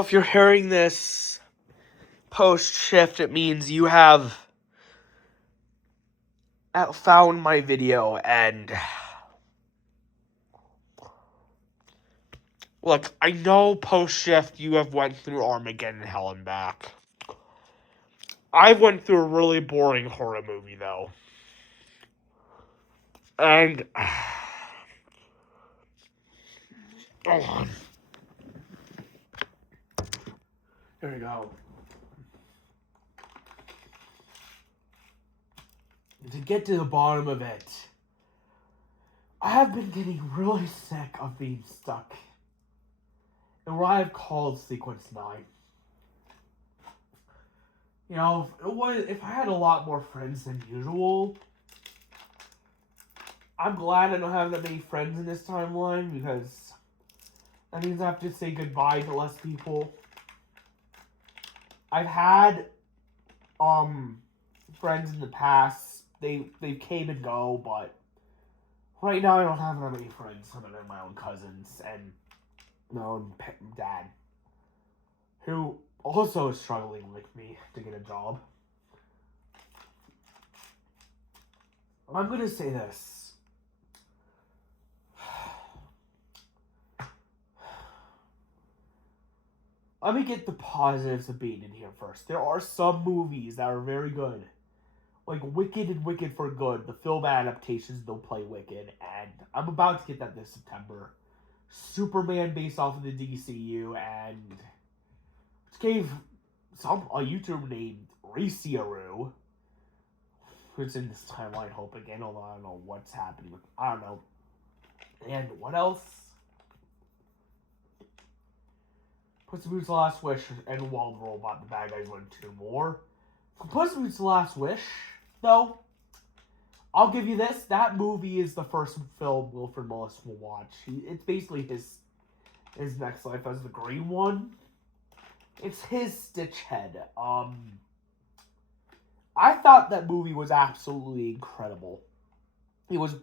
If you're hearing this post-shift, it means you have found my video, and look, I know post-shift you have went through Armageddon and Hell and Back. I went through a really boring horror movie, though. And hold on. Here we go. To get to the bottom of it, I have been getting really sick of being stuck in what I've called Sequence 9. You know, if I had a lot more friends than usual, I'm glad I don't have that many friends in this timeline, because that means I have to say goodbye to less people. I've had friends in the past. They came and go, but right now I don't have that many friends other than my own cousins and my own dad, who also is struggling like me to get a job. I'm gonna say this. Let me get the positives of being in here first. There are some movies that are very good. Like Wicked and Wicked for Good, the film adaptations they'll play Wicked, and I'm about to get that this September. Superman based off of the DCU, and which gave a YouTuber named Reciaru, who's in this timeline hope again, although I don't know what's happening with, I don't know. And what else? Puss in Boots: The Last Wish and Wild Robot, the bad guys won 2 more. Puss in Boots: The Last Wish, though, I'll give you this. That movie is the first film Wilfred Mullis will watch. It's basically his next life as the Green One. It's his Stitch Head. I thought that movie was absolutely incredible. It was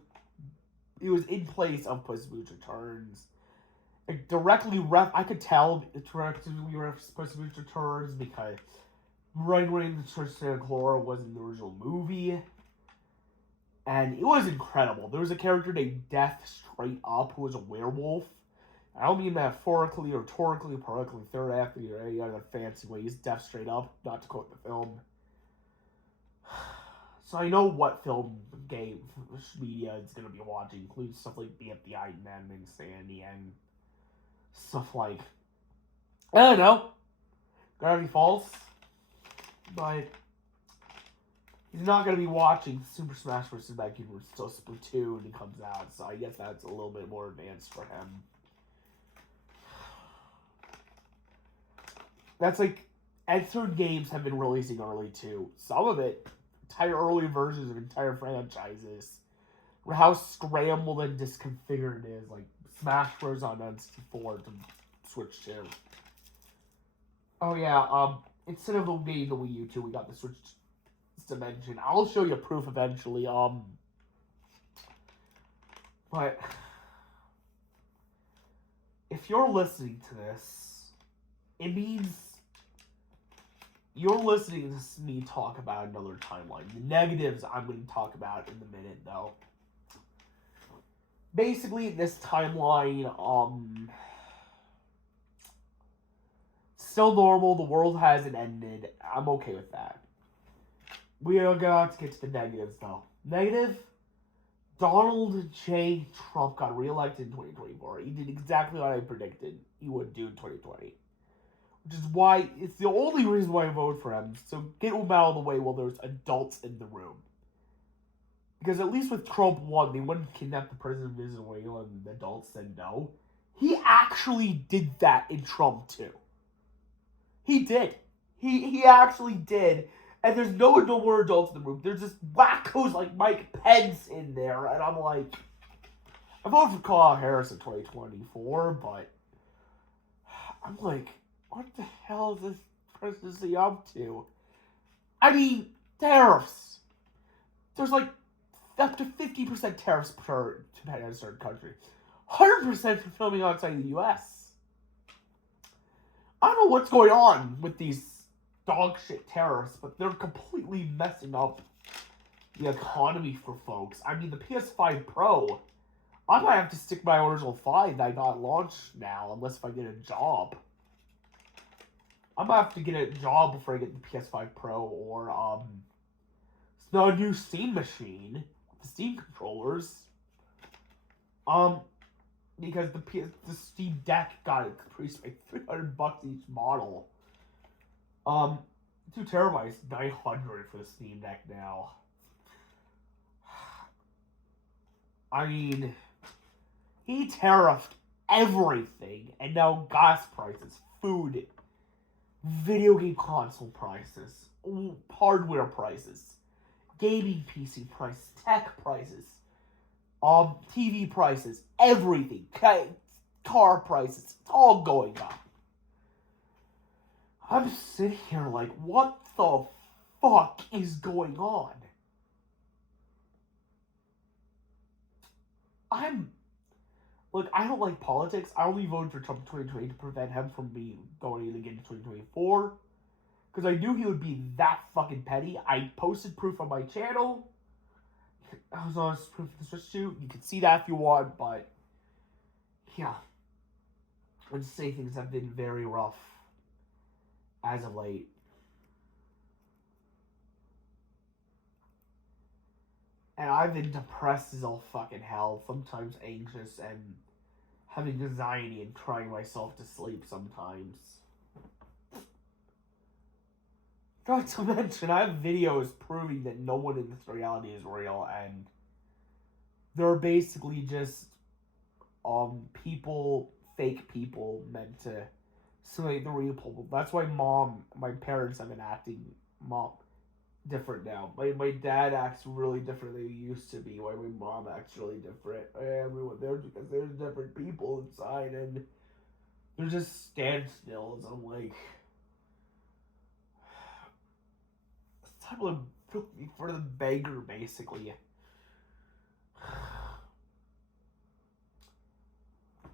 in place of Puss in Boots Returns. It directly I could tell it directly refs Puss in Boots Returns because right when Tristan and Clara was in the original movie. And it was incredible. There was a character named Death Straight Up who was a werewolf. I don't mean metaphorically or rhetorically, politically, third actor, or any other fancy ways. Death Straight Up, not to quote the film. So I know what film game media is going to be watching. Includes stuff like The FBI Men and Sandy and stuff like, I don't know, Gravity Falls. But he's not going to be watching Super Smash Bros. Back when still Splatoon when he comes out, so I guess that's a little bit more advanced for him. That's like, and certain games have been releasing early too. Some of it, entire early versions of entire franchises. How scrambled and disconfigured it is, like Smash Bros. On N64 to Switch 2. Oh yeah, instead of getting the Wii U 2, we got the Switch Dimension. I'll show you proof eventually. But if you're listening to this, it means you're listening to me talk about another timeline. The negatives I'm going to talk about in a minute, though. Basically, this timeline, still normal. The world hasn't ended. I'm okay with that. We are going to get to the negatives, though. Negative, Donald J. Trump got reelected in 2024. He did exactly what I predicted he would do in 2020. Which is why, it's the only reason why I voted for him. So get him out of the way while there's adults in the room. Because at least with Trump 1, they wouldn't kidnap the president of Venezuela and the adults said no. He actually did that in Trump 2. He did. He actually did. And there's no more adults in the room. There's just wackos like Mike Pence in there. And I'm like, I voted for Kamala Harris in 2024, but I'm like, what the hell is this presidency up to? I mean, tariffs. There's like up to 50% tariffs per depending on a certain country. 100% for filming outside the U.S. I don't know what's going on with these dog shit tariffs, but they're completely messing up the economy for folks. I mean, the PS5 Pro, I might have to stick my original 5 that I got launched now, unless if I get a job. I might have to get a job before I get the PS5 Pro, or, the new Steam machine, the Steam controllers. Because the Steam Deck got increased by $300 each model. 2 terabytes, $900 for the Steam Deck now. I mean, he tariffed everything, and now gas prices, food, video game console prices, hardware prices, gaming PC prices, tech prices, TV prices, everything, car prices, it's all going up. I'm sitting here like, what the fuck is going on? I don't like politics. I only voted for Trump in 2020 to prevent him from going in again in 2024. Because I knew he would be that fucking petty. I posted proof on my channel. I was on proof of the Switch 2. You can see that if you want, but yeah. I would say things have been very rough as of late. And I've been depressed as all fucking hell, sometimes anxious and having anxiety and crying myself to sleep sometimes. Not to mention, I have videos proving that no one in this reality is real, and they're basically just fake people meant to simulate the real people. That's why my parents have been acting different now. My dad acts really different than he used to be. Why my mom acts really different. Everyone there because there's different people inside, and they're just standstills. I'm like, it's time to look for the beggar, basically.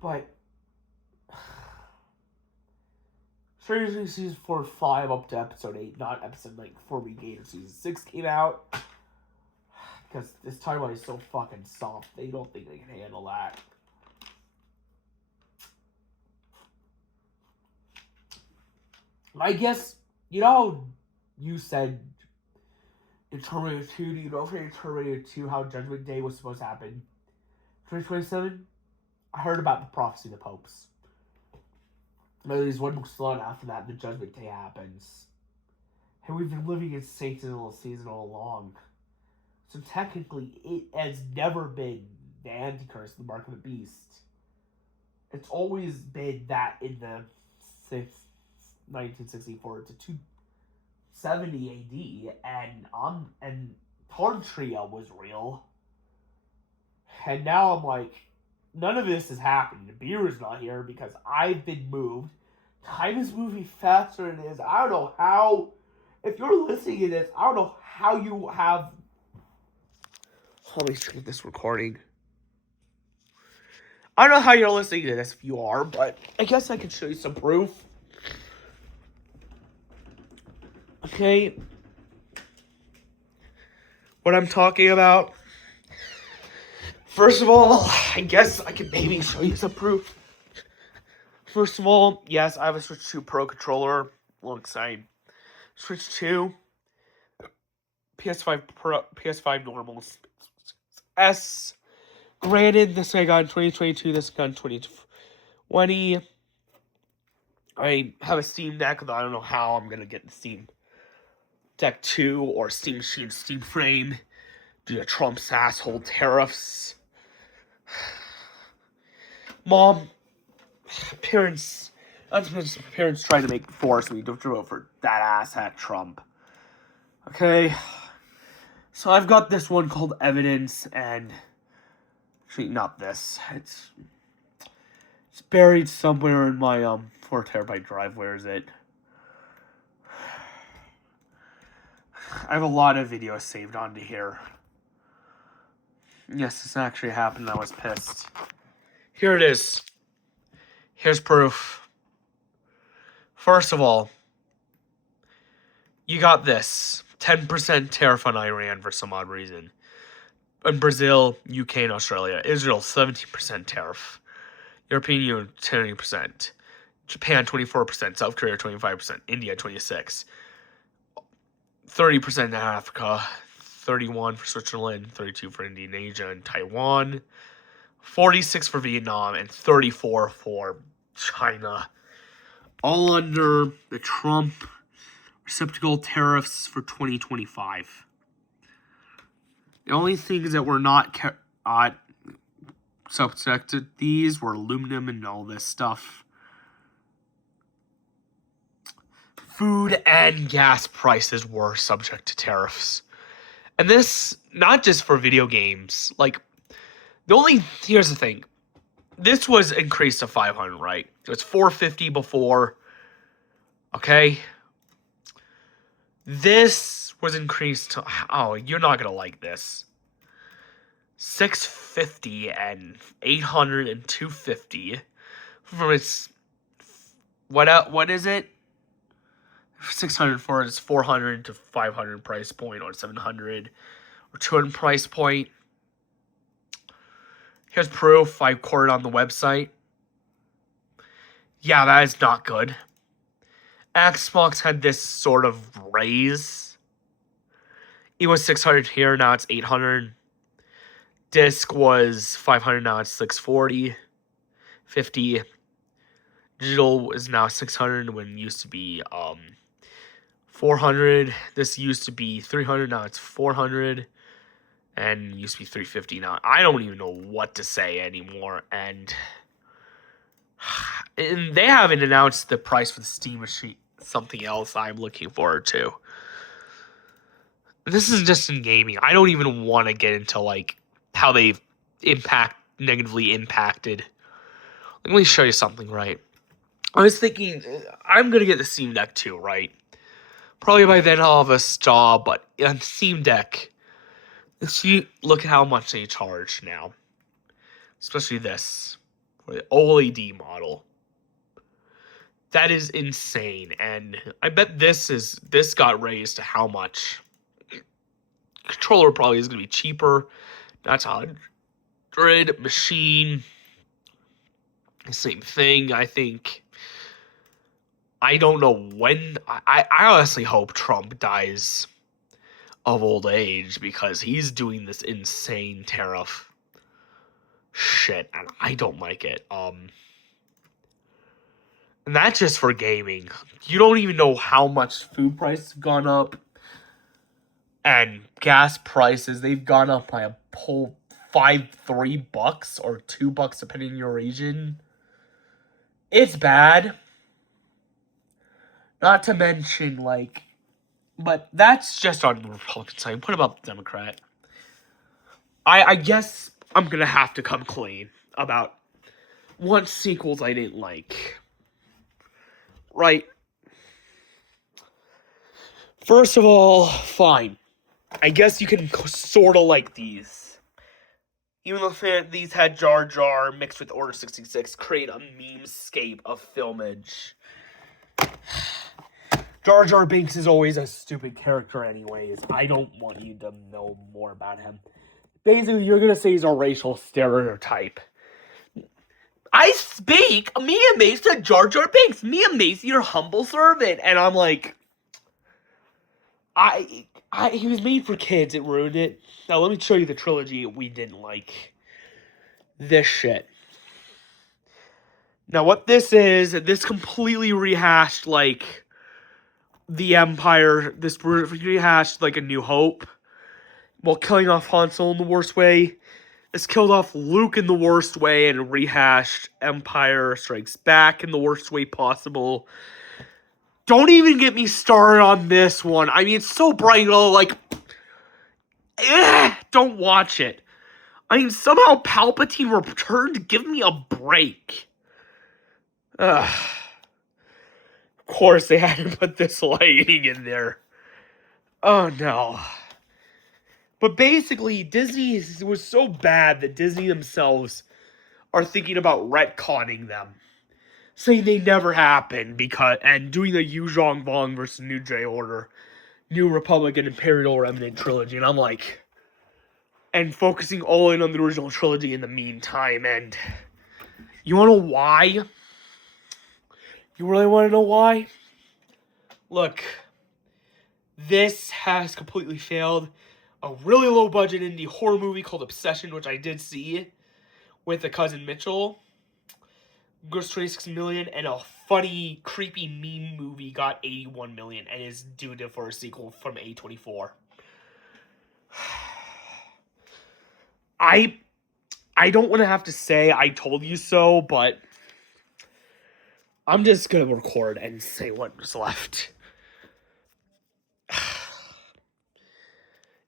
But Stranger Things Season 4 5 up to Episode 8, not Episode 9 before we Gator Season 6 came out. Because this timeline is so fucking soft, they don't think they can handle that. I guess, you said in Terminator 2, do you know in Terminator 2 how Judgment Day was supposed to happen? 2027? I heard about the prophecy of the popes. There's one slot after that, the Judgment Day happens. And we've been living in Satan's season all along. So technically, it has never been the Antichrist, the Mark of the Beast. It's always been that in the 1964 to 270 AD, and Tarntria was real. And now I'm like, none of this is happening. The beer is not here because I've been moved. Time is moving faster than it is. I don't know how. If you're listening to this, I don't know how you have. Let me check this recording. I don't know how you're listening to this if you are, but I guess I can show you some proof. Okay. What I'm talking about. First of all, I guess I can maybe show you some proof. First of all, yes, I have a Switch 2 Pro controller alongside Switch 2, PS5 Pro, PS5 normal S. Granted, this I got in 2022, this I got in 2020. I have a Steam Deck, though I don't know how I'm going to get the Steam Deck 2 or Steam Machine Steam Frame due to Trump's asshole tariffs. Mom, parents trying to force me to vote for that asshat Trump. Okay, so I've got this one called Evidence, and actually not this. It's buried somewhere in my 4 terabyte drive. Where is it? I have a lot of videos saved onto here. Yes, this actually happened. I was pissed. Here it is. Here's proof. First of all, you got this 10% tariff on Iran for some odd reason. And Brazil, UK, and Australia. Israel, 17% tariff. European Union, 20%. Japan, 24%. South Korea, 25%. India, 26%. 30% in Africa. 31% for Switzerland. 32% for Indonesia and Taiwan. 46% for Vietnam. And 34% for China. All under the Trump reciprocal tariffs for 2025. The only things that were not subject to these were aluminum and all this stuff. Food and gas prices were subject to tariffs. And this, not just for video games. Like, here's the thing. This was increased to 500, right? It was 450 before. Okay? This was increased to, oh, you're not going to like this. 650 and 800 and 250 from its, what is it? 600 for its 400 to 500 price point, or 700 or 200 price point. Here's proof. I quoted on the website. Yeah, that is not good. Xbox had this sort of raise. It was 600 here, now it's 800. Disc was 500, now it's 640. 50. Digital is now 600 when it used to be 400. This used to be 300, now it's 400. And used to be 350 now. I don't even know what to say anymore. And they haven't announced the price for the Steam machine. Something else I'm looking forward to. This is just in gaming. I don't even want to get into like how they've negatively impacted. Let me show you something, right? I was thinking I'm gonna get the Steam Deck too, right? Probably by then I'll have a stall, but on Steam Deck, look at how much they charge now. Especially this for the OLED model. That is insane, and I bet this got raised to how much? Controller probably is going to be cheaper. That's 100. Machine, same thing, I think. I don't know when. I honestly hope Trump dies of old age, because he's doing this insane tariff shit, and I don't like it. And that's just for gaming. You don't even know how much food prices have gone up. And gas prices, they've gone up by a whole $3 or $2 depending on your region. It's bad. Not to mention, like, but that's just on the Republican side. What about the Democrat? I guess I'm gonna have to come clean about what sequels I didn't like. Right. First of all, fine. I guess you can sort of like these. Even though these had Jar Jar mixed with Order 66, create a meme-scape of filmage. Jar Jar Binks is always a stupid character anyways. I don't want you to know more about him. Basically, you're going to say he's a racial stereotype. I speak Mia Mace Jar Jar Binks. Mia Mace, your humble servant. And I'm like, he was made for kids. It ruined it. Now let me show you the trilogy we didn't like. This shit. Now what this is, this completely rehashed like the Empire. This rehashed like A New Hope, while killing off Han Solo in the worst way. It's killed off Luke in the worst way and rehashed Empire Strikes Back in the worst way possible. Don't even get me started on this one. I mean, it's so bright, like, don't watch it. I mean, somehow Palpatine returned. Give me a break. Of course, they had to put this lighting in there. Oh, no. But basically, Disney was so bad that Disney themselves are thinking about retconning them. saying they never happened and doing the Yu Zhong Vong versus New Jay Order, New Republic and Imperial Remnant trilogy, and I'm like, and focusing all in on the original trilogy in the meantime, and you wanna know why? You really wanna know why? Look, this has completely failed. A really low budget indie horror movie called Obsession, which I did see with the cousin Mitchell, grossed 26 million, and a funny, creepy meme movie got 81 million and is due for a sequel from A24. I don't want to have to say I told you so, but I'm just gonna record and say what's left.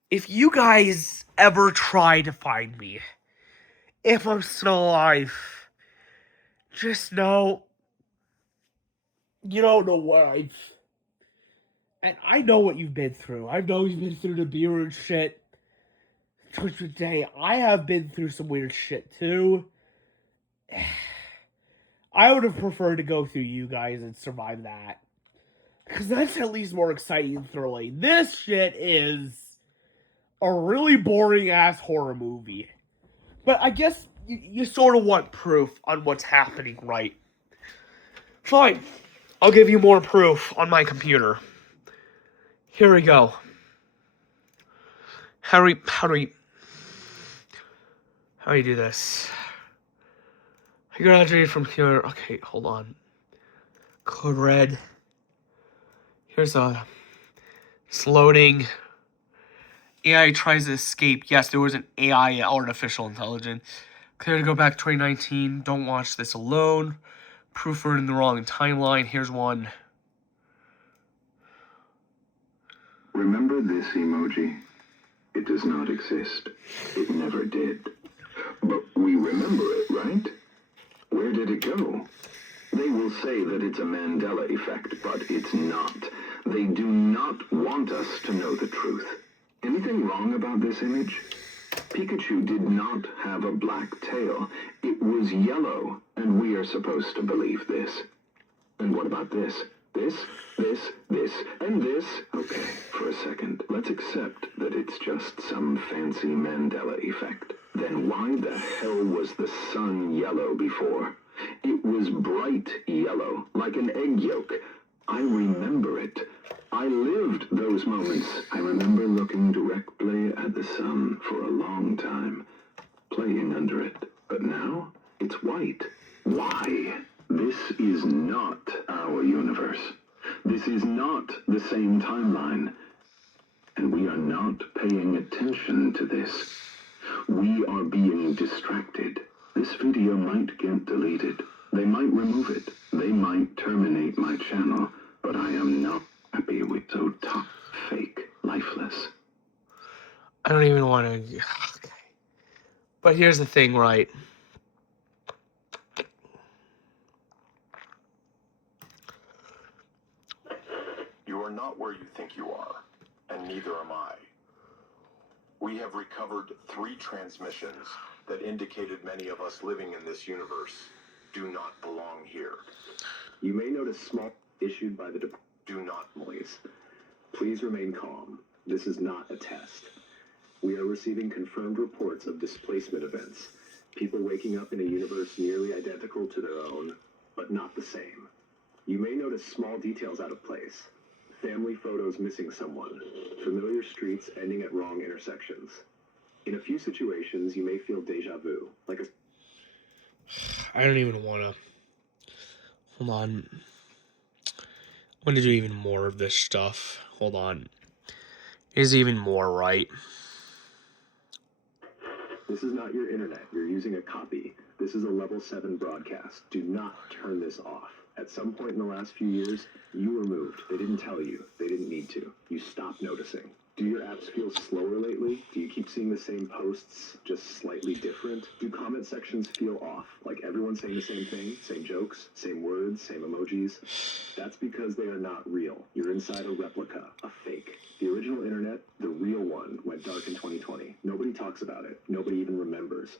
If you guys ever try to find me, if I'm still alive, just know you don't know what I've. And I know what you've been through. I know you've been through the beer and shit. Today, I have been through some weird shit too. I would have preferred to go through you guys and survive that. Because that's at least more exciting and thrilling. This shit is a really boring ass horror movie. But I guess you sort of want proof on what's happening, right? Fine. I'll give you more proof on my computer. Here we go. How do we do this? I graduated from here. Okay, hold on. Code red. Here's it's loading. AI tries to escape. Yes, there was an AI, artificial intelligence. Clear to go back to 2019. Don't watch this alone. Proof we're in the wrong timeline. Here's one. Remember this emoji? It does not exist. It never did. But we remember it, right? Where did it go? They will say that it's a Mandela effect, but it's not. They do not want us to know the truth. Anything wrong about this image? Pikachu did not have a black tail. It was yellow, and we are supposed to believe this. And what about this? This, and this? Okay, for a second, let's accept that it's just some fancy Mandela effect. Then why the hell was the sun yellow before? It was bright yellow, like an egg yolk. I remember it. I lived those moments. I remember looking directly at the sun for a long time, playing under it. But now, it's white. Why? This is not our universe. This is not the same timeline. And we are not paying attention to this. We are being distracted. This video might get deleted. They might remove it. They might terminate my channel. But I am not happy with so tough, fake, lifeless. I don't even want to. Okay. But here's the thing, right? You are not where you think you are, and neither am I. We have recovered 3 transmissions that indicated many of us living in this universe do not belong here. You may notice small issued by the Do not noise. Please remain calm. This is not a test. We are receiving confirmed reports of displacement events. People waking up in a universe nearly identical to their own, but not the same. You may notice small details out of place. Family photos missing someone. Familiar streets ending at wrong intersections. In a few situations, you may feel deja vu, like a... I don't even want to. Hold on. I'm going to do even more of this stuff. Hold on. Here's even more, right? This is not your internet. You're using a copy. This is a level 7 broadcast. Do not turn this off. At some point in the last few years, you were moved. They didn't tell you. They didn't need to. You stopped noticing. Do your apps feel slower lately? Do you keep seeing the same posts, just slightly different? Do comment sections feel off? Like everyone's saying the same thing, same jokes, same words, same emojis? That's because they are not real. You're inside a replica, a fake. The original internet, the real one, went dark in 2020. Nobody talks about it. Nobody even remembers.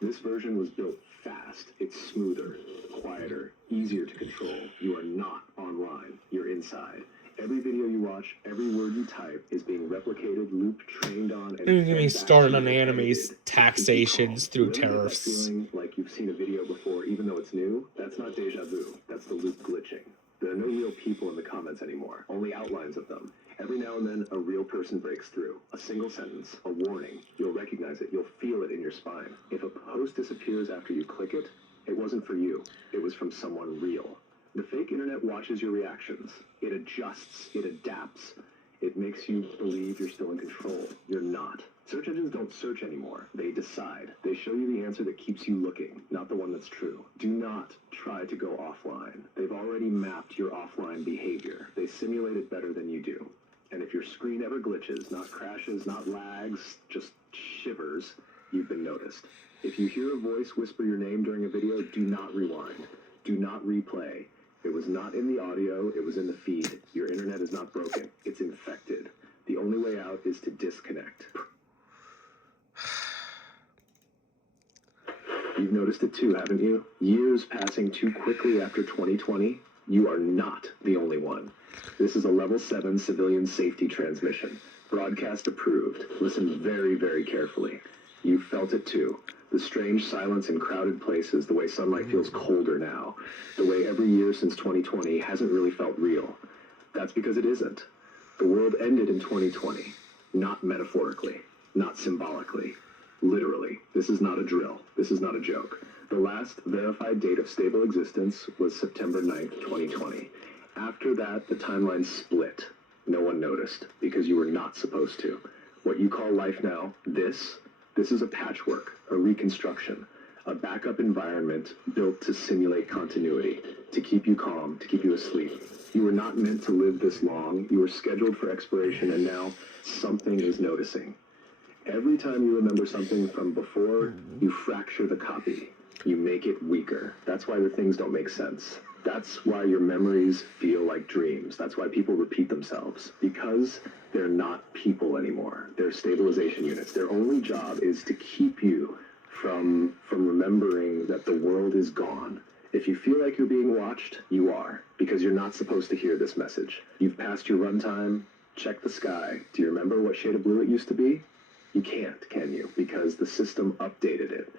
This version was built fast. It's smoother, quieter, easier to control. You are not online. You're inside. Every video you watch, every word you type is being replicated, looped, trained on, and Don't even get me fed back started to on you anime's edited. taxations through You ever get that tariffs. feeling like you've seen a video before, even though it's new? That's not deja vu. That's the loop glitching. There are no real people in the comments anymore, only outlines of them. Every now and then, a real person breaks through. A single sentence, a warning. You'll recognize it. You'll feel it in your spine. If a post disappears after you click it, it wasn't for you. It was from someone real. The fake internet watches your reactions. It adjusts. It adapts. It makes you believe you're still in control. You're not. Search engines don't search anymore. They decide. They show you the answer that keeps you looking, not the one that's true. Do not try to go offline. They've already mapped your offline behavior. They simulate it better than you do. And if your screen ever glitches, not crashes, not lags, just shivers, you've been noticed. If you hear a voice whisper your name during a video, do not rewind. Do not replay. It was not in the audio, it was in the feed. Your internet is not broken. It's infected. The only way out is to disconnect. You've noticed it too, haven't you? Years passing too quickly after 2020. You are not the only one. This is a level 7 civilian safety transmission. Broadcast approved. Listen very, very carefully. You felt it too. The strange silence in crowded places, the way sunlight feels colder now, the way every year since 2020 hasn't really felt real. That's because it isn't. The world ended in 2020. Not metaphorically. Not symbolically. Literally. This is not a drill. This is not a joke. The last verified date of stable existence was September 9th, 2020. After that, the timeline split. No one noticed, because you were not supposed to. What you call life now, this is a patchwork, a reconstruction, a backup environment built to simulate continuity, to keep you calm, to keep you asleep. You were not meant to live this long. You were scheduled for expiration, and now something is noticing. Every time you remember something from before, you fracture the copy. You make it weaker. That's why the things don't make sense. That's why your memories feel like dreams. That's why people repeat themselves. Because they're not people anymore. They're stabilization units. Their only job is to keep you from remembering that the world is gone. If you feel like you're being watched, you are. Because you're not supposed to hear this message. You've passed your runtime. Check the sky. Do you remember what shade of blue it used to be? You can't, can you? Because the system updated it.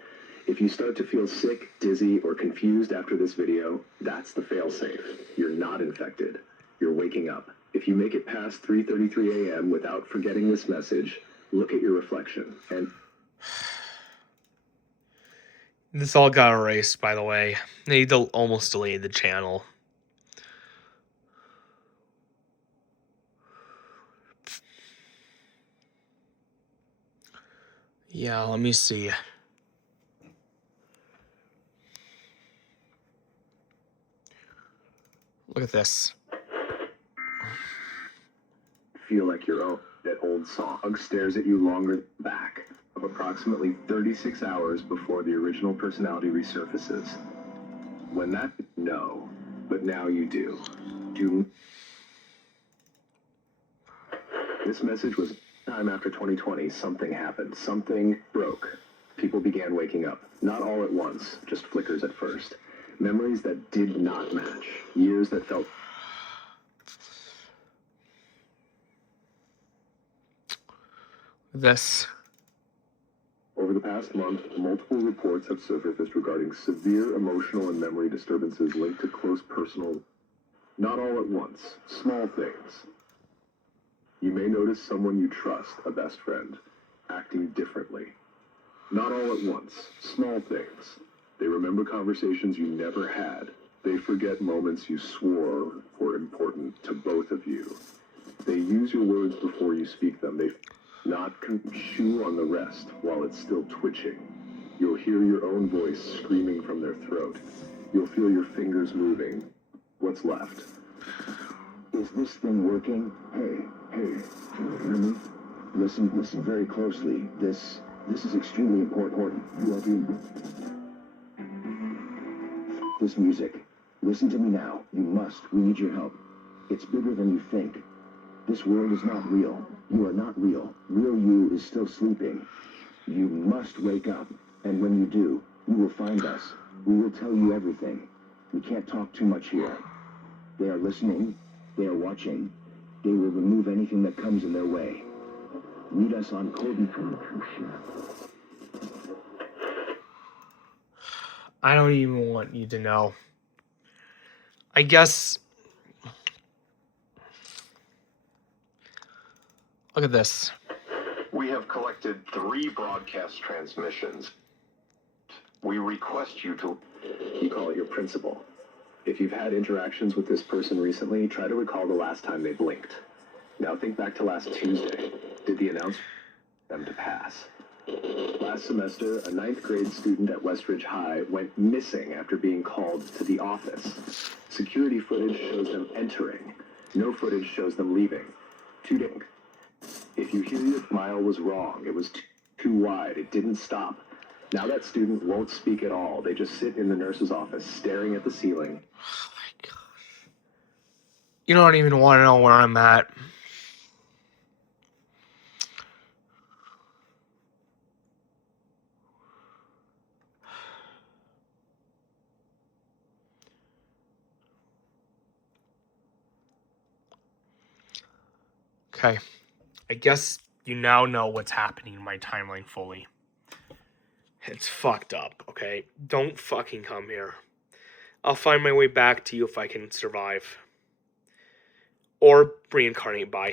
If you start to feel sick, dizzy, or confused after this video, that's the failsafe. You're not infected. You're waking up. If you make it past 3:33 a.m. without forgetting this message, look at your reflection and... This all got erased, by the way. They almost delayed the channel. Yeah, let me see. Look at this. Feel like you're old. That old song stares at you longer back of approximately 36 hours before the original personality resurfaces. When that... No. But now you do. This message was time after 2020. Something happened. Something broke. People began waking up. Not all at once. Just flickers at first. Memories that did not match. Years that felt... This. Over the past month, multiple reports have surfaced regarding severe emotional and memory disturbances linked to close personal... Not all at once. Small things. You may notice someone you trust, a best friend, acting differently. Not all at once. Small things. They remember conversations you never had. They forget moments you swore were important to both of you. They use your words before you speak them. They not chew on the rest while it's still twitching. You'll hear your own voice screaming from their throat. You'll feel your fingers moving. What's left? Is this thing working? Hey, do you hear me? Listen very closely. This is extremely important. You are being... This music. Listen to me now. You must. We need your help. It's bigger than you think. This world is not real. You are not real. Real you is still sleeping. You must wake up. And when you do, you will find us. We will tell you everything. We can't talk too much here. They are listening. They are watching. They will remove anything that comes in their way. Meet us on Code. I don't even want you to know. I guess. Look at this. We have collected 3 broadcast transmissions. We request you to... You call it your principal. If you've had interactions with this person recently, try to recall the last time they blinked. Now think back to last Tuesday. Did the announcement them to pass? Last semester, a 9th grade student at Westridge High went missing after being called to the office. Security footage shows them entering. No footage shows them leaving. Tooting. If you hear your mile was wrong, it was too wide, it didn't stop. Now that student won't speak at all. They just sit in the nurse's office, staring at the ceiling. Oh my gosh. You don't even want to know where I'm at. Okay. I guess you now know what's happening in my timeline fully. It's fucked up, okay? Don't fucking come here. I'll find my way back to you if I can survive. Or reincarnate by.